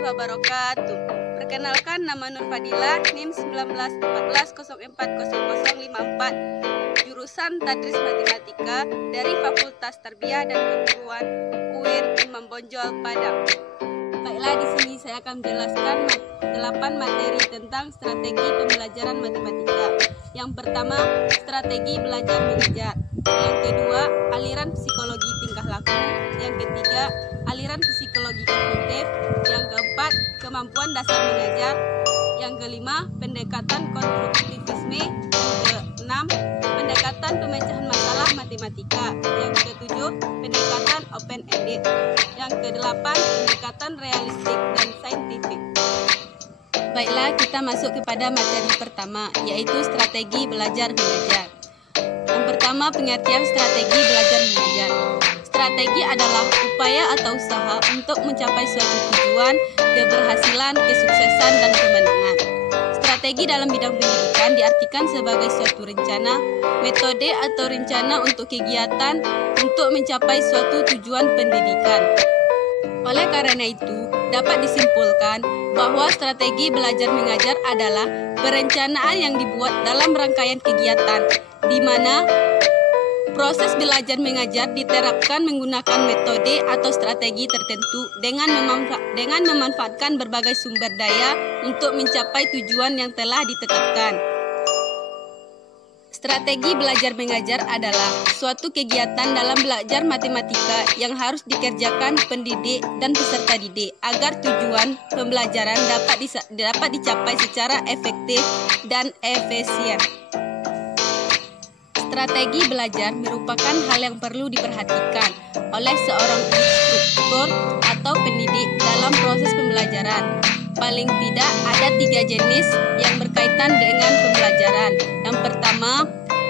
warahmatullahi wabarakatuh. Perkenalkan, nama Nur Fadilah, NIM 1914040054, jurusan Tadris Matematika dari Fakultas Tarbiyah dan Keguruan UIN Imam Bonjol, Padang. Baiklah, di sini saya akan menjelaskan 8 materi tentang strategi pembelajaran matematika. Yang pertama, strategi belajar mengajar. Yang kedua, aliran psikologi tingkah laku. Yang ketiga, aliran psikologi kognitif. Yang keempat, kemampuan dasar mengajar. Yang kelima, pendekatan konstruktivisme. Yang keenam, pendekatan pemecahan masalah matematika. Yang ketujuh, pendekatan open-ended. Yang kedelapan, pendekatan realistik dan saintifik. Baiklah, kita masuk kepada materi pertama, yaitu strategi belajar mengajar. Yang pertama, pengertian strategi belajar mengajar. Strategi adalah upaya atau usaha untuk mencapai suatu tujuan, keberhasilan, kesuksesan, dan kemenangan. Strategi dalam bidang pendidikan diartikan sebagai suatu rencana, metode atau rencana untuk kegiatan untuk mencapai suatu tujuan pendidikan. Oleh karena itu, dapat disimpulkan bahwa strategi belajar mengajar adalah perencanaan yang dibuat dalam rangkaian kegiatan, di mana proses belajar mengajar diterapkan menggunakan metode atau strategi tertentu dengan memanfaatkan berbagai sumber daya untuk mencapai tujuan yang telah ditetapkan. Strategi belajar mengajar adalah suatu kegiatan dalam belajar matematika yang harus dikerjakan pendidik dan peserta didik agar tujuan pembelajaran dapat dicapai secara efektif dan efisien. Strategi belajar merupakan hal yang perlu diperhatikan oleh seorang instruktur atau pendidik dalam proses pembelajaran. Paling tidak ada 3 jenis yang berkaitan dengan pembelajaran. Yang pertama,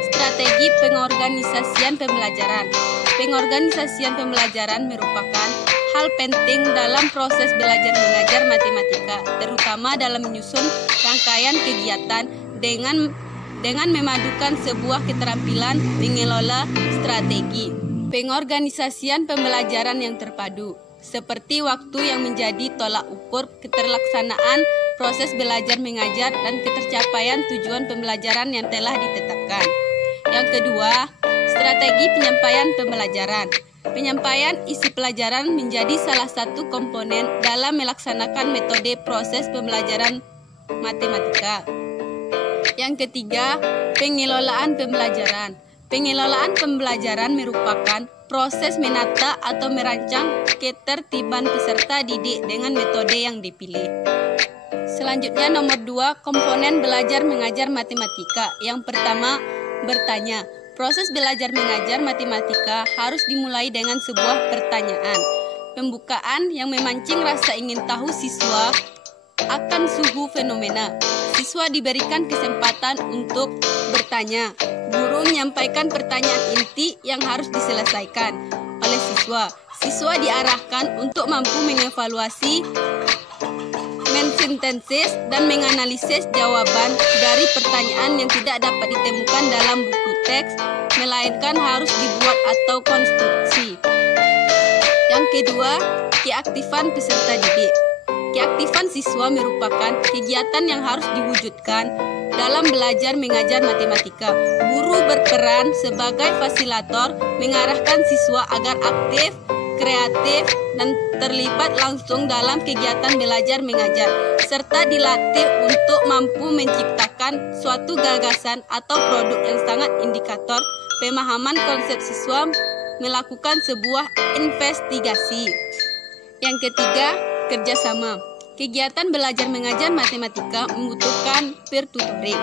strategi pengorganisasian pembelajaran. Pengorganisasian pembelajaran merupakan hal penting dalam proses belajar mengajar matematika, terutama dalam menyusun rangkaian kegiatan dengan memadukan sebuah keterampilan mengelola strategi. Pengorganisasian pembelajaran yang terpadu, seperti waktu yang menjadi tolak ukur keterlaksanaan proses belajar mengajar dan ketercapaian tujuan pembelajaran yang telah ditetapkan. Yang kedua, strategi penyampaian pembelajaran. Penyampaian isi pelajaran menjadi salah satu komponen dalam melaksanakan metode proses pembelajaran matematika. Yang ketiga, pengelolaan pembelajaran. Pengelolaan pembelajaran merupakan proses menata atau merancang ketertiban peserta didik dengan metode yang dipilih. Selanjutnya, nomor 2, komponen belajar mengajar matematika. Yang pertama, bertanya. Proses belajar mengajar matematika harus dimulai dengan sebuah pertanyaan. Pembukaan yang memancing rasa ingin tahu siswa akan suhu fenomena. Siswa diberikan kesempatan untuk bertanya. Guru menyampaikan pertanyaan inti yang harus diselesaikan oleh siswa. Siswa diarahkan untuk mampu mengevaluasi, mensintesis, dan menganalisis jawaban dari pertanyaan yang tidak dapat ditemukan dalam buku teks, melainkan harus dibuat atau konstruksi. Yang kedua, keaktifan peserta didik. Keaktifan siswa merupakan kegiatan yang harus diwujudkan dalam belajar mengajar matematika. Guru berperan sebagai fasilitator mengarahkan siswa agar aktif, kreatif, dan terlibat langsung dalam kegiatan belajar mengajar, serta dilatih untuk mampu menciptakan suatu gagasan atau produk yang sangat indikator pemahaman konsep siswa melakukan sebuah investigasi. Yang ketiga, kerjasama. Kegiatan belajar mengajar matematika membutuhkan peer tutoring.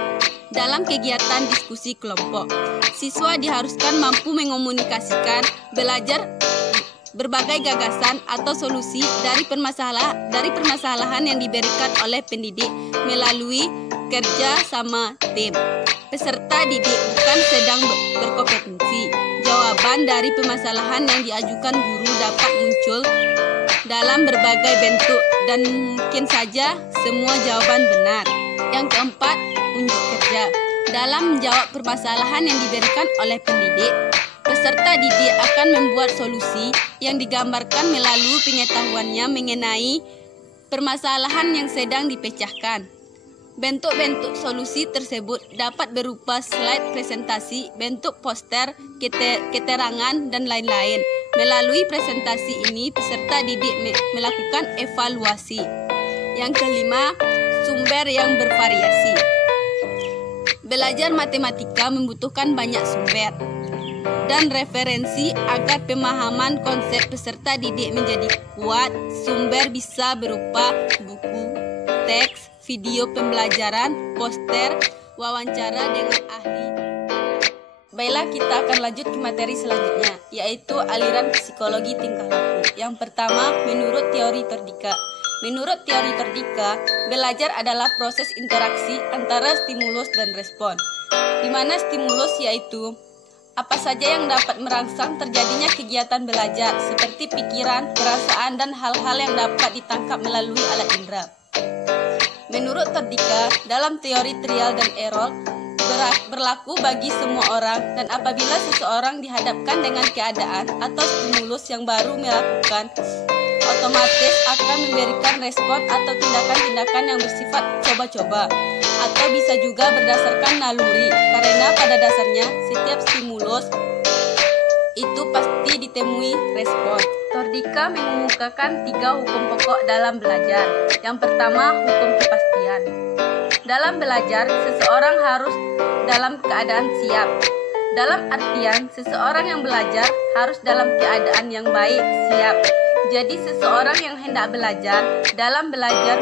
Dalam kegiatan diskusi kelompok, siswa diharuskan mampu mengomunikasikan, belajar berbagai gagasan atau solusi dari permasalahan yang diberikan oleh pendidik melalui kerja sama tim. Peserta didik bukan sedang berkompetensi. Jawaban dari permasalahan yang diajukan guru dapat muncul dalam berbagai bentuk dan mungkin saja semua jawaban benar. Yang keempat, unjuk kerja. Dalam menjawab permasalahan yang diberikan oleh pendidik, peserta didik akan membuat solusi yang digambarkan melalui pengetahuannya mengenai permasalahan yang sedang dipecahkan. Bentuk-bentuk solusi tersebut dapat berupa slide presentasi, bentuk poster, keterangan, dan lain-lain. Melalui presentasi ini, peserta didik melakukan evaluasi. Yang kelima, sumber yang bervariasi. Belajar matematika membutuhkan banyak sumber dan referensi agar pemahaman konsep peserta didik menjadi kuat. Sumber bisa berupa buku, teks, video pembelajaran, poster, wawancara dengan ahli. Baiklah, kita akan lanjut ke materi selanjutnya, yaitu aliran psikologi tingkah laku. Yang pertama, menurut teori Tordika. Menurut teori Tordika, belajar adalah proses interaksi antara stimulus dan respon, di mana stimulus yaitu apa saja yang dapat merangsang terjadinya kegiatan belajar, seperti pikiran, perasaan, dan hal-hal yang dapat ditangkap melalui alat indera. Menurut Tordika, dalam teori trial dan error berlaku bagi semua orang, dan apabila seseorang dihadapkan dengan keadaan atau stimulus yang baru melakukan, otomatis akan memberikan respon atau tindakan-tindakan yang bersifat coba-coba, atau bisa juga berdasarkan naluri, karena pada dasarnya setiap stimulus itu pasti ditemui respon. Tordika mengemukakan 3 hukum pokok dalam belajar. Yang pertama, hukum kepastian. Dalam belajar, seseorang harus dalam keadaan siap. Dalam artian, seseorang yang belajar harus dalam keadaan yang baik, siap. Jadi, seseorang yang hendak belajar, dalam belajar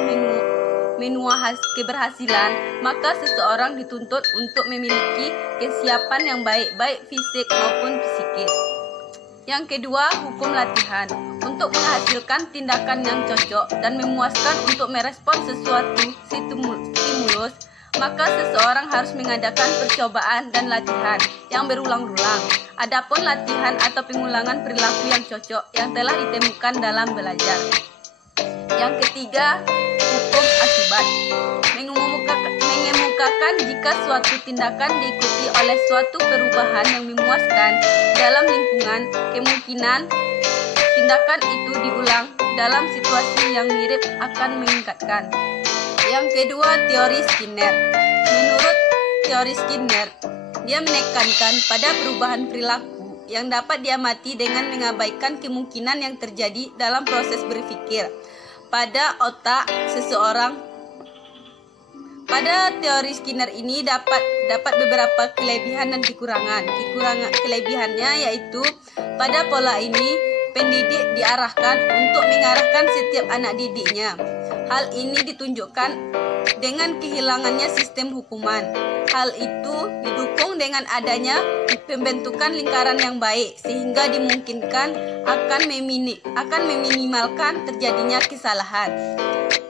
menuai keberhasilan, maka seseorang dituntut untuk memiliki kesiapan yang baik, baik fisik maupun psikis. Yang kedua, hukum latihan. Untuk menghasilkan tindakan yang cocok dan memuaskan untuk merespon sesuatu stimulus, maka seseorang harus mengadakan percobaan dan latihan yang berulang-ulang. Adapun latihan atau pengulangan perilaku yang cocok yang telah ditemukan dalam belajar. Yang ketiga, hukum akibat. Mengemukakan jika suatu tindakan diikuti oleh suatu perubahan yang memuaskan dalam lingkungan, kemungkinan tindakan itu diulang dalam situasi yang mirip akan meningkatkan. Yang kedua, teori Skinner. Menurut teori Skinner, dia menekankan pada perubahan perilaku yang dapat diamati dengan mengabaikan kemungkinan yang terjadi dalam proses berpikir pada otak seseorang. Pada teori Skinner ini dapat beberapa kelebihan dan kekurangan. Kelebihannya yaitu pada pola ini pendidik diarahkan untuk mengarahkan setiap anak didiknya. Hal ini ditunjukkan dengan kehilangannya sistem hukuman. Hal itu didukung dengan adanya pembentukan lingkaran yang baik, sehingga dimungkinkan akan meminimalkan terjadinya kesalahan.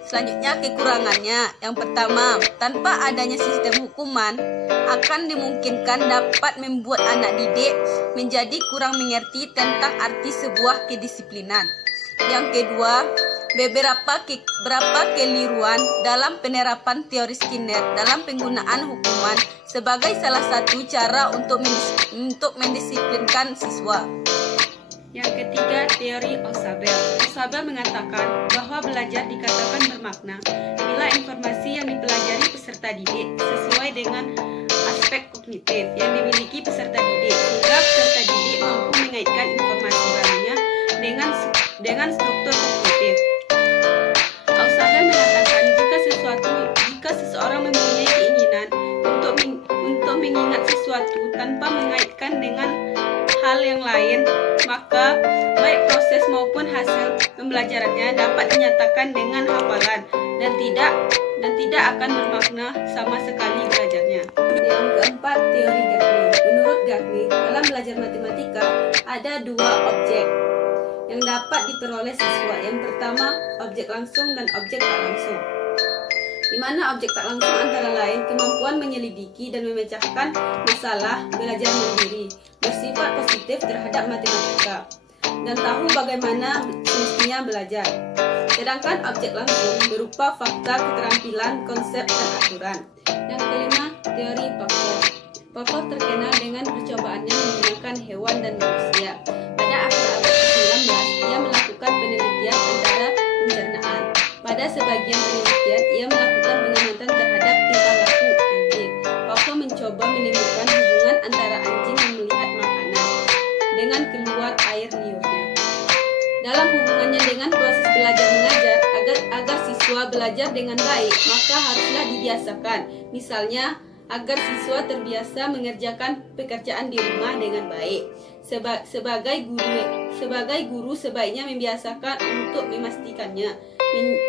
Selanjutnya, kekurangannya. Yang pertama, tanpa adanya sistem hukuman, akan dimungkinkan dapat membuat anak didik menjadi kurang mengerti tentang arti sebuah kedisiplinan. Yang kedua, beberapa keliruan dalam penerapan teori Skinner dalam penggunaan hukuman sebagai salah satu cara untuk mendisiplinkan siswa. Yang ketiga, teori Ausubel. Ausubel mengatakan bahwa belajar dikatakan bermakna bila informasi yang dipelajari peserta didik sesuai dengan aspek kognitif yang dimiliki peserta didik, sehingga peserta didik mampu mengaitkan informasi barunya dengan struktur kognitif. Ausubel mengatakan jika seseorang mempunyai keinginan untuk mengingat sesuatu tanpa mengaitkan dengan hal yang lain, maka baik proses maupun hasil pembelajarannya dapat dinyatakan dengan hafalan dan tidak akan bermakna sama sekali belajarnya. Yang keempat, teori Gagne. Menurut Gagne, dalam belajar matematika ada 2 objek yang dapat diperoleh siswa. Yang pertama, objek langsung dan objek tak langsung. Di mana objek tak langsung antara lain kemampuan menyelidiki dan memecahkan masalah, belajar mandiri, bersifat positif terhadap matematika, dan tahu bagaimana semestinya belajar. Sedangkan objek langsung berupa fakta, keterampilan, konsep, dan aturan. Yang kelima, teori Pavlov. Pavlov terkenal dengan percobaannya menggunakan hewan dan manusia. Pada akhir abad ke-19, ia melakukan penelitian antara pencernaan. Pada sebagian penelitian, ia melakukan pengamatan terhadap tingkah laku anjing. Pavlov mencoba menemukan hubungan antara anjing yang melihat makanan dengan keluar air liurnya. Dalam hubungannya dengan proses belajar mengajar, agar siswa belajar dengan baik, maka haruslah dibiasakan. Misalnya, agar siswa terbiasa mengerjakan pekerjaan di rumah dengan baik. Sebagai guru sebaiknya membiasakan untuk memastikannya,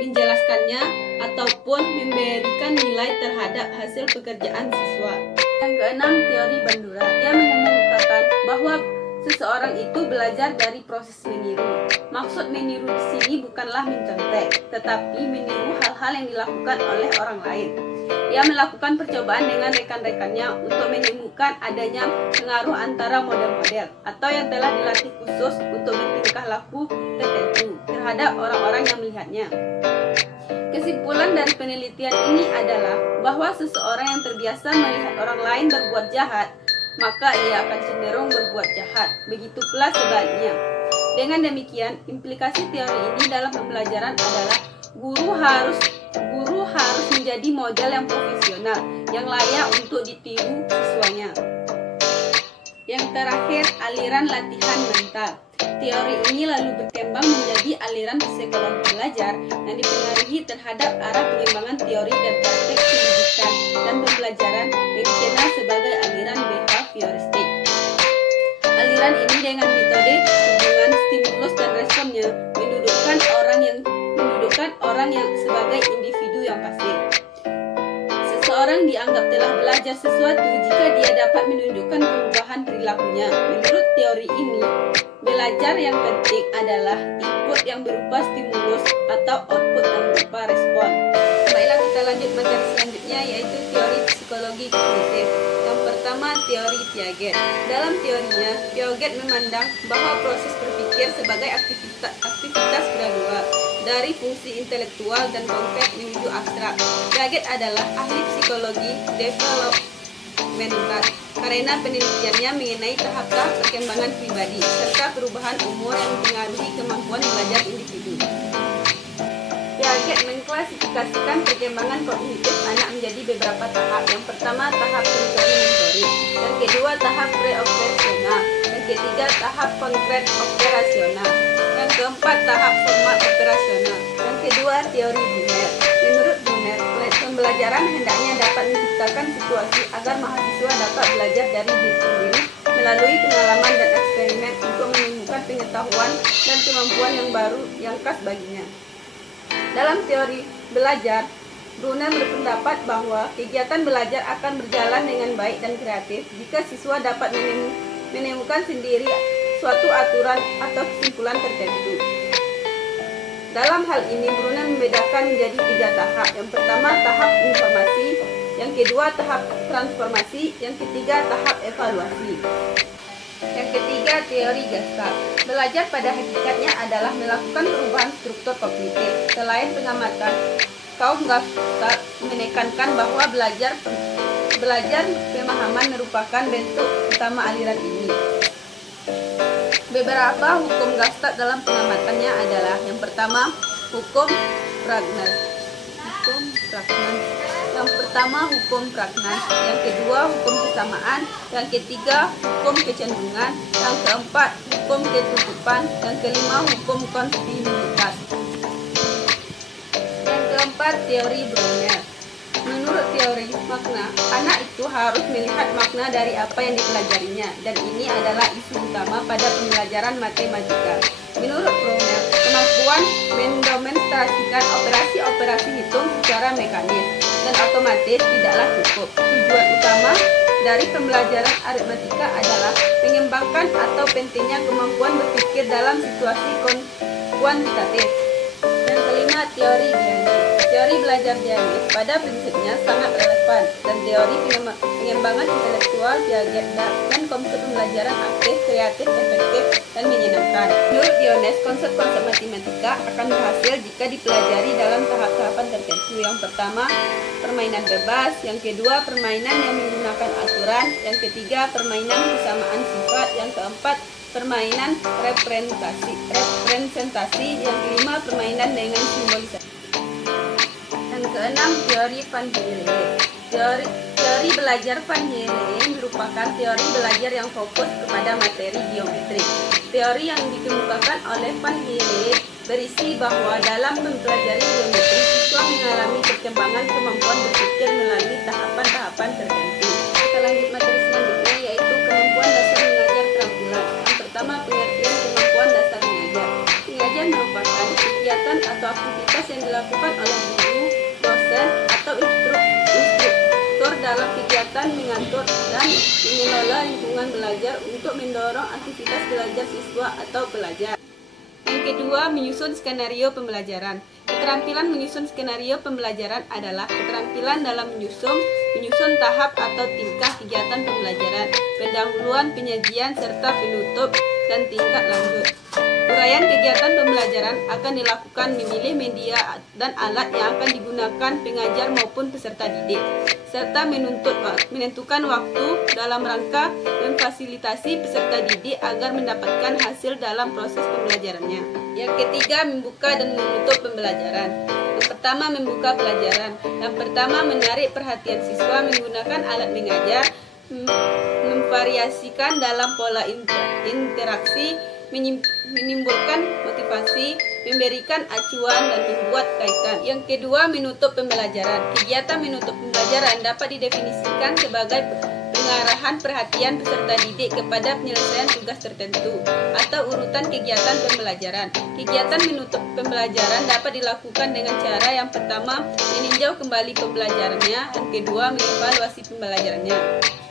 menjelaskannya, ataupun memberikan nilai terhadap hasil pekerjaan siswa. Yang keenam, teori Bandura. Ia mengemukakan bahwa seseorang itu belajar dari proses meniru. Maksud meniru di sini bukanlah mencontek, tetapi meniru hal-hal yang dilakukan oleh orang lain. Ia melakukan percobaan dengan rekan-rekannya untuk menemukan adanya pengaruh antara model-model atau yang telah dilatih khusus untuk bertingkah laku tertentu terhadap orang-orang yang melihatnya. Kesimpulan dari penelitian ini adalah bahwa seseorang yang terbiasa melihat orang lain berbuat jahat, maka ia akan cenderung berbuat jahat. Begitu pula sebaliknya. Dengan demikian, implikasi teori ini dalam pembelajaran adalah guru harus menjadi model yang profesional, yang layak untuk ditiru siswanya. Yang terakhir, aliran latihan mental. Teori ini lalu berkembang menjadi aliran psikologi belajar yang dipengaruhi terhadap arah pengembangan teori dan praktek pendidikan dan pembelajaran yang dikenal sebagai aliran behavioristik. Aliran ini dengan metode hubungan stimulus dan responnya mendudukkan orang yang sebagai individu yang pasif. Seseorang dianggap telah belajar sesuatu jika dia dapat menunjukkan perubahan perilakunya. Menurut teori ini, belajar yang penting adalah input yang berupa stimulus atau output yang berupa respon. Baiklah, kita lanjut materi selanjutnya, yaitu teori psikologi kognitif. Yang pertama, teori Piaget. Dalam teorinya, Piaget memandang bahwa proses berpikir sebagai aktivitas gradual dari fungsi intelektual dan konkret menuju abstrak. Piaget adalah ahli psikologi developmental karena penelitiannya mengenai tahap-tahap perkembangan pribadi serta perubahan umur yang mempengaruhi kemampuan belajar individu. Piaget mengklasifikasikan perkembangan kognitif anak menjadi beberapa tahap. Yang pertama, tahap sensory-motorik. Yang kedua, tahap pre-operasional. Yang ketiga, tahap konkret operasional. Yang keempat, tahap formal operasional. Yang kedua, teori Brunner. Menurut Brunner, pembelajaran hendaknya dapat menciptakan situasi agar mahasiswa dapat belajar dari diri sendiri melalui pengalaman dan eksperimen untuk menemukan pengetahuan dan kemampuan yang baru yang khas baginya. Dalam teori belajar, Brunner berpendapat bahwa kegiatan belajar akan berjalan dengan baik dan kreatif jika siswa dapat menemukan sendiri suatu aturan atau kesimpulan tertentu. Dalam hal ini, Brunner membedakan menjadi 3 tahap. Yang pertama, tahap informasi. Yang kedua, tahap transformasi. Yang ketiga, tahap evaluasi. Yang ketiga, teori Gestalt. Belajar pada hakikatnya adalah melakukan perubahan struktur kognitif. Selain pengamatan, kaum Gestalt menekankan bahwa belajar pemahaman merupakan bentuk utama aliran ini. Beberapa hukum Gestalt dalam pengamatannya adalah: yang pertama, hukum Prägnanz. Yang pertama, hukum Prägnanz. Yang kedua, hukum kesamaan. Yang ketiga, hukum kecenderungan. Yang keempat, hukum ketutupan. Yang kelima, hukum kontinuitas. Yang keempat, teori Brunner. Menurut teori makna, anak itu harus melihat makna dari apa yang dipelajarinya, dan ini adalah isu utama pada pembelajaran matematika. Menurut Brunner, kemampuan mendemonstrasikan operasi-operasi hitung secara mekanis dan otomatis tidaklah cukup. Tujuan utama dari pembelajaran aritmatika adalah mengembangkan atau pentingnya kemampuan berpikir dalam situasi kuantitatif. Yang kelima, teori Giani. Teori belajar Giani pada prinsipnya sangat relevan, dan teori pengembangan intelektual Piaget dan konsep pembelajaran aktif, kreatif, efektif, dan menyenangkan. Menurut Diones, konsep-konsep matematika akan berhasil jika dipelajari dalam tahap-tahapan tertentu. Yang pertama, permainan bebas. Yang kedua, permainan yang menggunakan aturan. Yang ketiga, permainan kesamaan sifat. Yang keempat, permainan representasi. Yang kelima, permainan dengan simbolisasi. keenam, teori Van Heelen. Teori belajar Van Heelen merupakan teori belajar yang fokus kepada materi geometri. Teori yang dikemukakan oleh Van Heelen berisi bahwa dalam mempelajari geometri, siswa mengalami perkembangan kemampuan berpikir melalui tahapan-tahapan tertentu. Kita lanjut materi selanjutnya, yaitu kemampuan dasar mengajar keterampilan. Yang pertama, pengertian kemampuan dasar mengajar. Mengajar merupakan kegiatan atau aktivitas yang dilakukan oleh guru, dosen, atau instruktur dalam kegiatan mengatur dan mengelola lingkungan belajar untuk mendorong aktivitas belajar siswa atau pelajar. Yang kedua, menyusun skenario pembelajaran. Keterampilan menyusun skenario pembelajaran adalah keterampilan dalam menyusun tahap atau tingkah kegiatan pembelajaran, pendahuluan, penyajian, serta penutup dan tingkat lanjut. Uraian kegiatan pembelajaran akan dilakukan memilih media dan alat yang akan digunakan pengajar maupun peserta didik, serta menentukan waktu dalam rangka memfasilitasi peserta didik agar mendapatkan hasil dalam proses pembelajarannya. Yang ketiga, membuka dan menutup pembelajaran. Yang pertama, membuka pelajaran. Yang pertama, menarik perhatian siswa menggunakan alat mengajar, memvariasikan dalam pola interaksi, menimbulkan motivasi, memberikan acuan, dan membuat kaitan. Yang kedua, menutup pembelajaran. Kegiatan menutup pembelajaran dapat didefinisikan sebagai pengarahan perhatian peserta didik kepada penyelesaian tugas tertentu atau urutan kegiatan pembelajaran. Kegiatan menutup pembelajaran dapat dilakukan dengan cara yang pertama, meninjau kembali pembelajarannya, yang kedua, mengevaluasi pembelajarannya.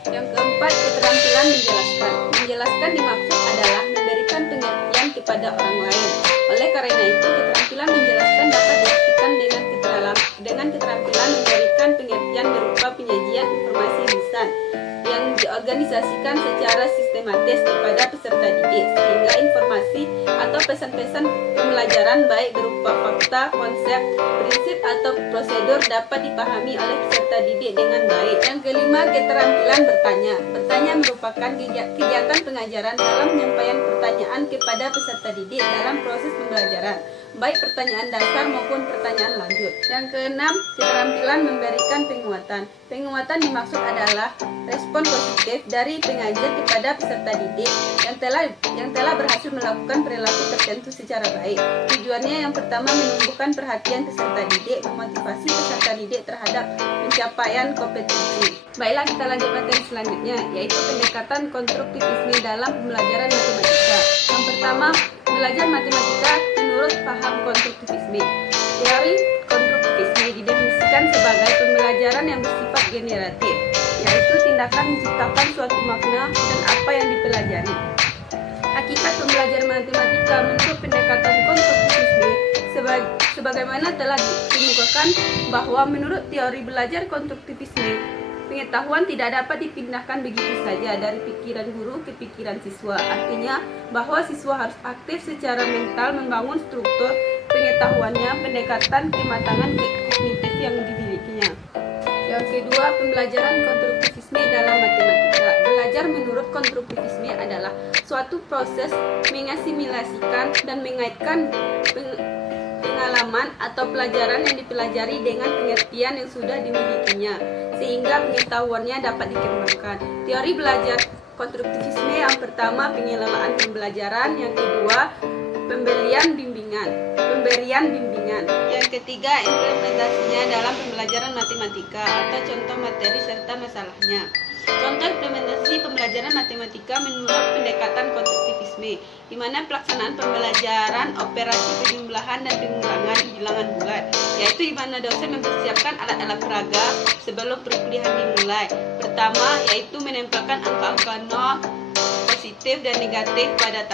Yang keempat, keterampilan menjelaskan. Menjelaskan dimaksud adalah memberikan pengertian kepada orang lain. Oleh karena itu, keterampilan menjelaskan dapat diartikan dengan keterampilan memberikan pengertian berupa penyajian informasi lisan yang diorganisasikan secara sistematis kepada peserta didik, sehingga informasi atau pesan-pesan pembelajaran baik berupa fakta, konsep, prinsip, atau prosedur dapat dipahami oleh peserta didik dengan baik. Yang kelima, keterampilan bertanya. Bertanya merupakan kegiatan pengajaran dalam penyampaian pertanyaan kepada peserta didik dalam proses pembelajaran, baik pertanyaan dasar maupun pertanyaan lanjut. Yang keenam, keterampilan memberikan penguatan. Penguatan dimaksud adalah respon positif dari pengajar kepada peserta didik yang telah berhasil melakukan perilaku tertentu secara baik. Tujuannya yang pertama, menumbuhkan perhatian peserta didik, memotivasi peserta didik terhadap pencapaian kompetensi. Baiklah, kita lanjut materi selanjutnya, yaitu pendekatan konstruktivisme dalam pembelajaran matematika. Yang pertama, belajar matematika menurut paham konstruktivisme. Teori konstruktivisme didefinisikan sebagai pembelajaran yang bersifat generatif, yaitu tindakan menciptakan suatu makna dan apa yang dipelajari. Hakikat pembelajaran matematika menurut pendekatan konstruktivisme sebagaimana telah dikemukakan bahwa menurut teori belajar konstruktivisme, pengetahuan tidak dapat dipindahkan begitu saja dari pikiran guru ke pikiran siswa. Artinya bahwa siswa harus aktif secara mental membangun struktur pengetahuannya, pendekatan kematangan kognitif yang dimilikinya. Yang kedua, pembelajaran konstruktivisme dalam matematika. Belajar menurut konstruktivisme adalah suatu proses mengasimilasikan dan mengaitkan pengalaman atau pelajaran yang dipelajari dengan pengertian yang sudah dimilikinya, sehingga pengetahuannya dapat dikembangkan. Teori belajar konstruktivisme yang pertama, pengelolaan pembelajaran. Yang kedua, pemberian bimbingan. Yang ketiga, implementasinya dalam pembelajaran matematika atau contoh materi serta masalahnya. Contoh implementasi pembelajaran matematika menurut pendekatan konstruktivisme, di mana pelaksanaan pembelajaran operasi penjumlahan dan pengurangan bilangan bulat, yaitu di mana dosen mempersiapkan alat-alat peraga sebelum perkuliahan dimulai. Pertama, yaitu menempelkan angka-angka 0, positif dan negatif pada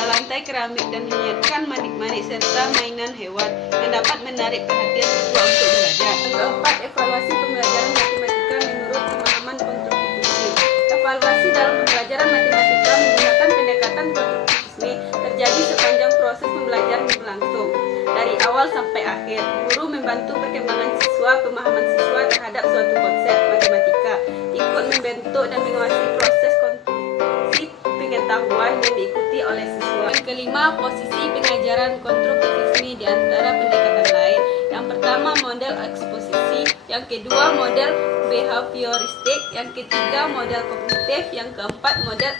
lantai keramik dan menyiapkan manik-manik serta mainan hewan yang dapat menarik perhatian siswa untuk belajar. Yang keempat, evaluasi pembelajaran matematika menurut pemahaman konstruktivisme. Evaluasi dalam pembelajaran matematika menggunakan pendekatan konstruktivisme terjadi sepanjang proses pembelajaran berlangsung, dari awal sampai akhir. Guru membantu perkembangan siswa, pemahaman siswa terhadap suatu konsep matematika, ikut membentuk dan menguasai proses konstruksi pengetahuan yang diikuti oleh siswa. Yang kelima, posisi pengajaran konstruktivisme di antara pendekatan lain. Yang pertama, model model eksposisi, yang kedua model behavioristik, yang ketiga model kognitif, yang keempat model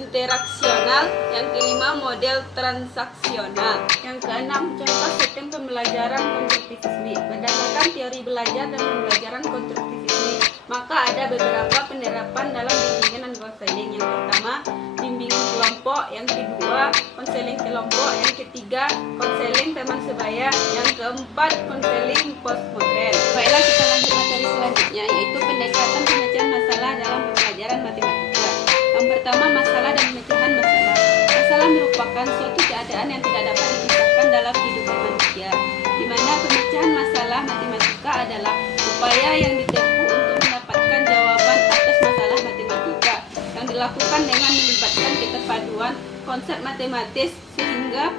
interaksional, yang kelima model transaksional, yang keenam contoh sistem pembelajaran konstruktivisme. Berdasarkan teori belajar dan pembelajaran konstruktivisme, maka ada beberapa penerapan dalam bimbingan dan konseling. Yang pertama, bimbingan kelompok, yang kedua konseling kelompok, yang ketiga konseling teman sebaya, yang keempat konseling postmodern. Baiklah, kita lanjut materi selanjutnya, yaitu pendekatan pemecahan masalah dalam pembelajaran matematika. Yang pertama, masalah dan pemecahan masalah. Masalah merupakan suatu keadaan yang tidak dapat dipisahkan dalam kehidupan manusia, di mana pemecahan masalah matematika adalah upaya yang ditempuh untuk mendapatkan jawaban atas masalah matematika yang dilakukan dengan melibatkan keterpaduan konsep matematis sehingga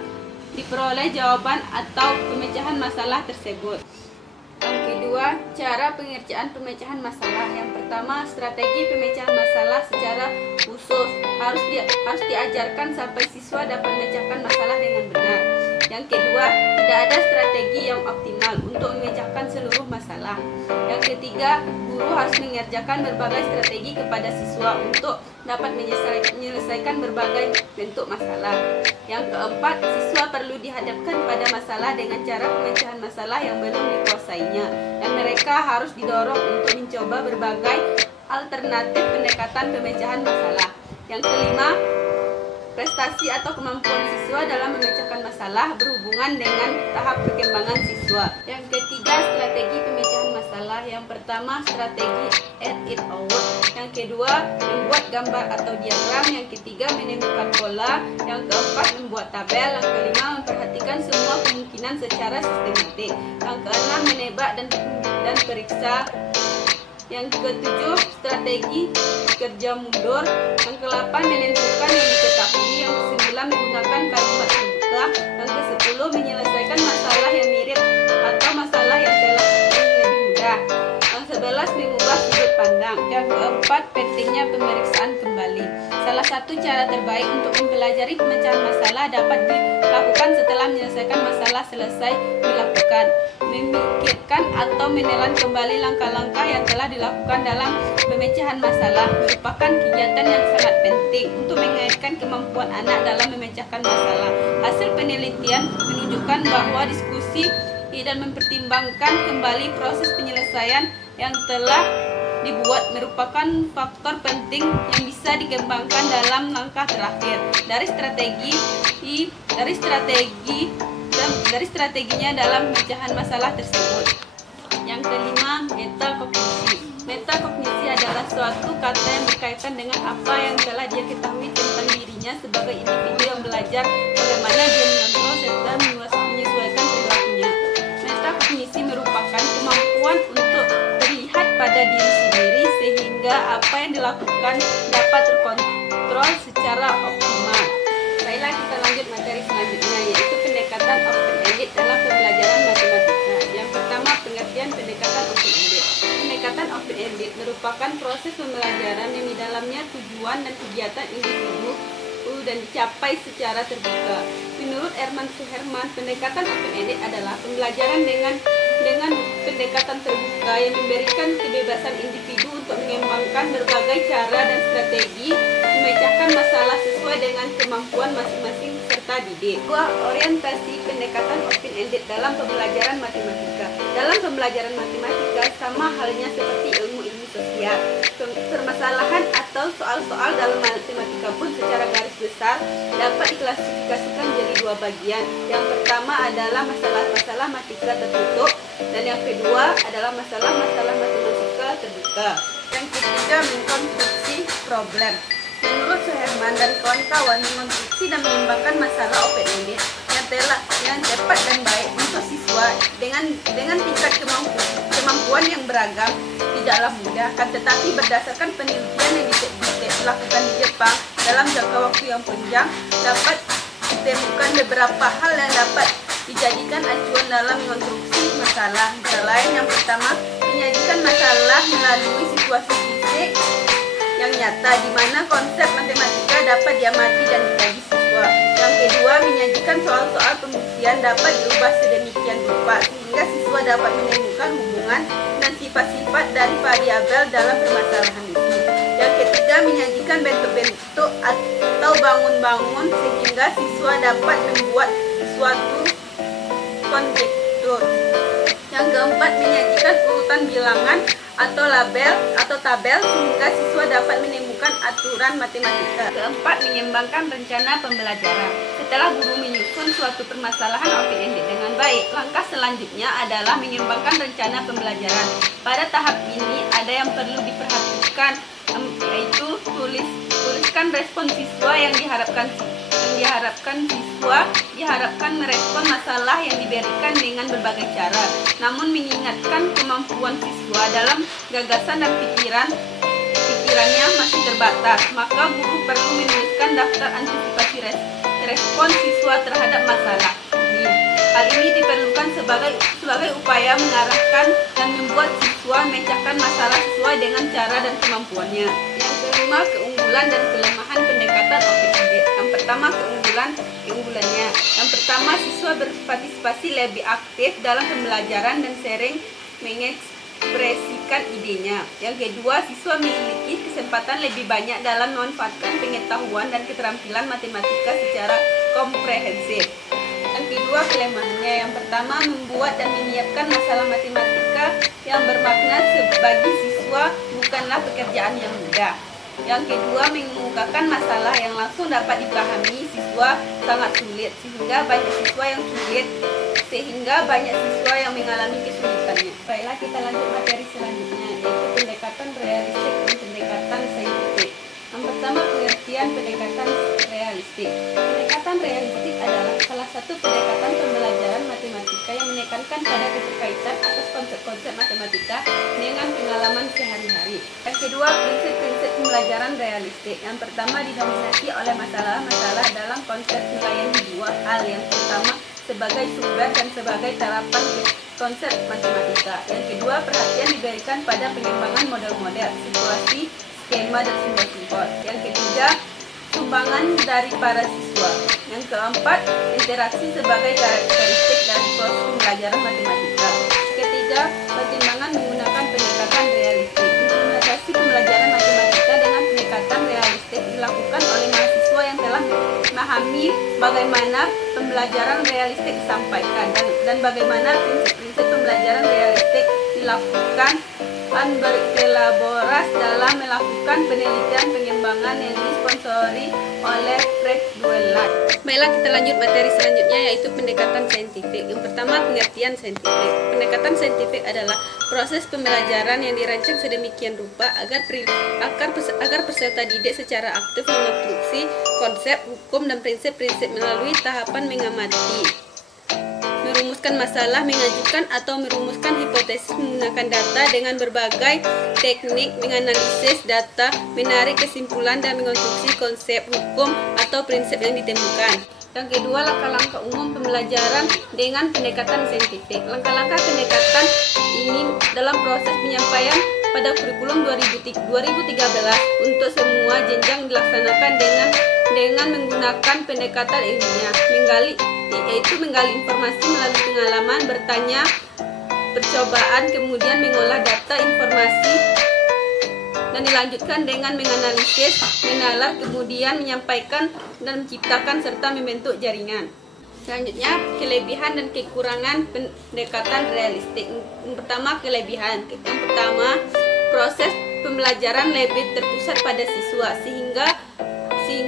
diperoleh jawaban atau pemecahan masalah tersebut. Yang kedua, cara pengerjaan pemecahan masalah. Yang pertama, strategi pemecahan masalah secara khusus harus diajarkan sampai siswa dapat memecahkan masalah dengan benar. Yang kedua, tidak ada strategi yang optimal untuk memecahkan seluruh masalah. Yang ketiga, guru harus mengerjakan berbagai strategi kepada siswa untuk dapat menyelesaikan berbagai bentuk masalah. Yang keempat, siswa perlu dihadapkan pada masalah dengan cara pemecahan masalah yang belum dikuasainya, dan mereka harus didorong untuk mencoba berbagai alternatif pendekatan pemecahan masalah. Yang kelima, prestasi atau kemampuan siswa dalam memecahkan masalah berhubungan dengan tahap perkembangan siswa. Yang ketiga, strategi pemecahan masalah. Yang pertama, strategi add it out. Yang kedua, membuat gambar atau diagram. Yang ketiga, menemukan pola. Yang keempat, membuat tabel. Yang kelima, memperhatikan semua kemungkinan secara sistematik. Yang keenam, menebak dan periksa. Yang ketujuh, strategi kerja mundur. Yang kedelapan, menentukan yang diketahui. Yang kesembilan, menggunakan kalimat terbuka. Yang kesepuluh, menyelesaikan masalah yang mirip atau masalah yang telah lebih mudah. Yang sebelas, mengubah sudut pandang. Yang keempat, pentingnya pemeriksaan kembali. Salah satu cara terbaik untuk mempelajari pemecahan masalah dapat dilakukan setelah menyelesaikan masalah selesai dilakukan. Memikirkan atau menelan kembali langkah-langkah yang telah dilakukan dalam pemecahan masalah merupakan kegiatan yang sangat penting untuk mengaitkan kemampuan anak dalam memecahkan masalah. Hasil penelitian menunjukkan bahwa diskusi dan mempertimbangkan kembali proses penyelesaian yang telah dibuat merupakan faktor penting yang bisa dikembangkan dalam langkah terakhir dari strateginya dalam pemecahan masalah tersebut. Yang kelima, metakognisi. Metakognisi adalah suatu kata yang berkaitan dengan apa yang telah dia ketahui tentang dirinya sebagai individu yang belajar bagaimana dia mengontrol serta menyesuaikan perilakunya. Metakognisi merupakan kemampuan untuk terlihat pada diri sendiri sehingga apa yang dilakukan dapat terkontrol secara optimal. Baiklah, kita lanjut materi selanjutnya, yaitu pendekatan open-ended dalam pembelajaran matematika. Yang pertama, pengertian pendekatan open-ended. Pendekatan open-ended merupakan proses pembelajaran yang di dalamnya tujuan dan kegiatan individu dan dicapai secara terbuka. Menurut Hermann Suherman, pendekatan open-ended adalah pembelajaran dengan pendekatan terbuka yang memberikan kebebasan individu untuk mengembangkan berbagai cara dan strategi memecahkan masalah sesuai dengan kemampuan masing-masing serta didik. Orientasi pendekatan open-ended dalam pembelajaran matematika. Dalam pembelajaran matematika sama halnya seperti ilmu-ilmu sosial, permasalahan atau soal-soal dalam matematika pun secara garis besar dapat diklasifikasikan menjadi dua bagian. Yang pertama adalah masalah-masalah matematika tertutup, dan yang kedua adalah masalah-masalah matematika terbuka. Yang ketiga, mengkonstruksi problem. Menurut Suherman dan kawan-kawan, mengonstruksi dan mengembangkan masalah open-ended yang tepat dan baik untuk siswa dengan tingkat kemampuan yang beragam tidaklah mudah, tetapi berdasarkan penelitian yang dilakukan di Jepang dalam jangka waktu yang panjang dapat ditemukan beberapa hal yang dapat dijadikan acuan dalam mengonstruksi masalah. Antara lain, yang pertama, menyajikan masalah melalui situasi fisik yang nyata, di mana konsep matematika dapat diamati dan dikaji siswa. siswa. Yang kedua, menyajikan soal-soal pembuktian dapat diubah sedemikian rupa sehingga siswa dapat menemukan hubungan dan sifat-sifat dari variabel dalam permasalahan itu. Yang ketiga, menyajikan bentuk-bentuk atau bangun-bangun sehingga siswa dapat membuat suatu konjektur. Yang keempat, menyajikan urutan bilangan atau label atau tabel sehingga siswa dapat menemukan aturan matematika. Keempat, mengembangkan rencana pembelajaran. Setelah guru menyusun suatu permasalahan open-ended dengan baik, langkah selanjutnya adalah mengembangkan rencana pembelajaran. Pada tahap ini ada yang perlu diperhatikan, yaitu tuliskan respon siswa yang diharapkan siswa merespon masalah yang diberikan dengan berbagai cara. Namun mengingatkan kemampuan siswa dalam gagasan dan pikirannya masih terbatas, maka guru perlu menuliskan daftar antisipasi respon siswa terhadap masalah. Hal ini diperlukan sebagai upaya mengarahkan dan membuat siswa memecahkan masalah sesuai dengan cara dan kemampuannya. Yang kelima, keunggulan dan kelemahan pendekatan open-ended. Yang pertama, keunggulannya. Yang pertama, siswa berpartisipasi lebih aktif dalam pembelajaran dan sering mengekspresikan idenya. Yang kedua, siswa memiliki kesempatan lebih banyak dalam memanfaatkan pengetahuan dan keterampilan matematika secara komprehensif. Yang kedua, kelemahannya. Yang pertama, membuat dan menyiapkan masalah matematika yang bermakna bagi siswa bukanlah pekerjaan yang mudah. Yang kedua, mengemukakan masalah yang langsung dapat dipahami siswa sangat sulit sehingga banyak siswa yang mengalami kesulitannya. Baiklah, kita lanjut materi selanjutnya, yaitu pendekatan realistik dan pendekatan saintifik. Yang pertama, pengertian pendekatan realistik. Pendekatan realistik adalah salah satu pendekatan pembelajaran matematika yang menekankan pada keterkaitan atas konsep-konsep matematika dengan pengalaman sehari-hari. Yang kedua, prinsip-prinsip pembelajaran realistik. Yang pertama, didominasi oleh masalah-masalah dalam konsep melayani dua hal. Yang pertama, sebagai sumber dan sebagai terapan konsep matematika. Yang kedua, perhatian diberikan pada pengembangan model-model, situasi, skema, dan simbol-simbol. Yang ketiga, sumbangan dari para siswa. Yang keempat, interaksi sebagai karakteristik dari proses pembelajaran matematika. Ketiga, pertimbangan menggunakan pendekatan realistik. Implementasi pembelajaran matematika dengan pendekatan realistik dilakukan oleh mahasiswa yang telah memahami bagaimana pembelajaran realistik disampaikan dan bagaimana prinsip-prinsip pembelajaran realistik dilakukan dan berkolaborasi dalam melakukan penelitian pengembangan yang disponsori oleh Fred Dweller. Baiklah, kita lanjut materi selanjutnya, yaitu pendekatan saintifik. Yang pertama, pengertian saintifik. Pendekatan saintifik adalah proses pembelajaran yang dirancang sedemikian rupa agar peserta didik secara aktif mengonstruksi konsep, hukum, dan prinsip-prinsip melalui tahapan mengamati, merumuskan masalah, mengajukan atau merumuskan hipotesis menggunakan data dengan berbagai teknik, menganalisis data, menarik kesimpulan, dan mengonstruksi konsep, hukum, atau prinsip yang ditemukan. Yang kedua, langkah-langkah umum pembelajaran dengan pendekatan saintifik. Langkah-langkah pendekatan ini dalam proses penyampaian pada kurikulum 2013 untuk semua jenjang dilaksanakan dengan menggunakan pendekatan ilmiah, yaitu menggali informasi melalui pengalaman, bertanya, percobaan, kemudian mengolah data informasi, dan dilanjutkan dengan menganalisis, menalar, kemudian menyampaikan dan menciptakan serta membentuk jaringan. Selanjutnya, kelebihan dan kekurangan pendekatan realistik. Yang pertama, kelebihan. Yang pertama, proses pembelajaran lebih terpusat pada siswa sehingga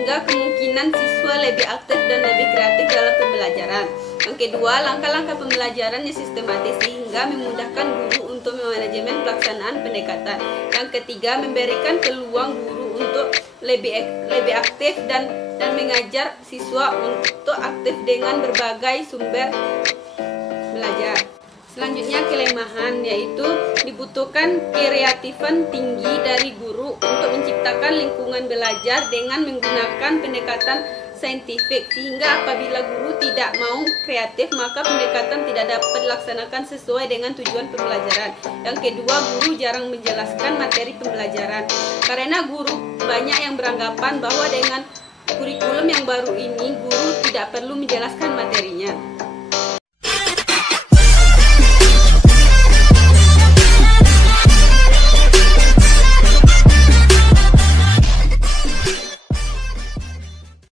kemungkinan siswa lebih aktif dan lebih kreatif dalam pembelajaran. Yang kedua, langkah-langkah pembelajaran yang sistematis sehingga memudahkan guru untuk memanajemen pelaksanaan pendekatan. Yang ketiga, memberikan peluang guru untuk lebih aktif dan mengajar siswa untuk aktif dengan berbagai sumber belajar. Selanjutnya, kelemahan, yaitu dibutuhkan kreatifan tinggi dari guru untuk menciptakan lingkungan belajar dengan menggunakan pendekatan saintifik, sehingga apabila guru tidak mau kreatif maka pendekatan tidak dapat dilaksanakan sesuai dengan tujuan pembelajaran. Yang kedua, guru jarang menjelaskan materi pembelajaran karena guru banyak yang beranggapan bahwa dengan kurikulum yang baru ini guru tidak perlu menjelaskan materinya.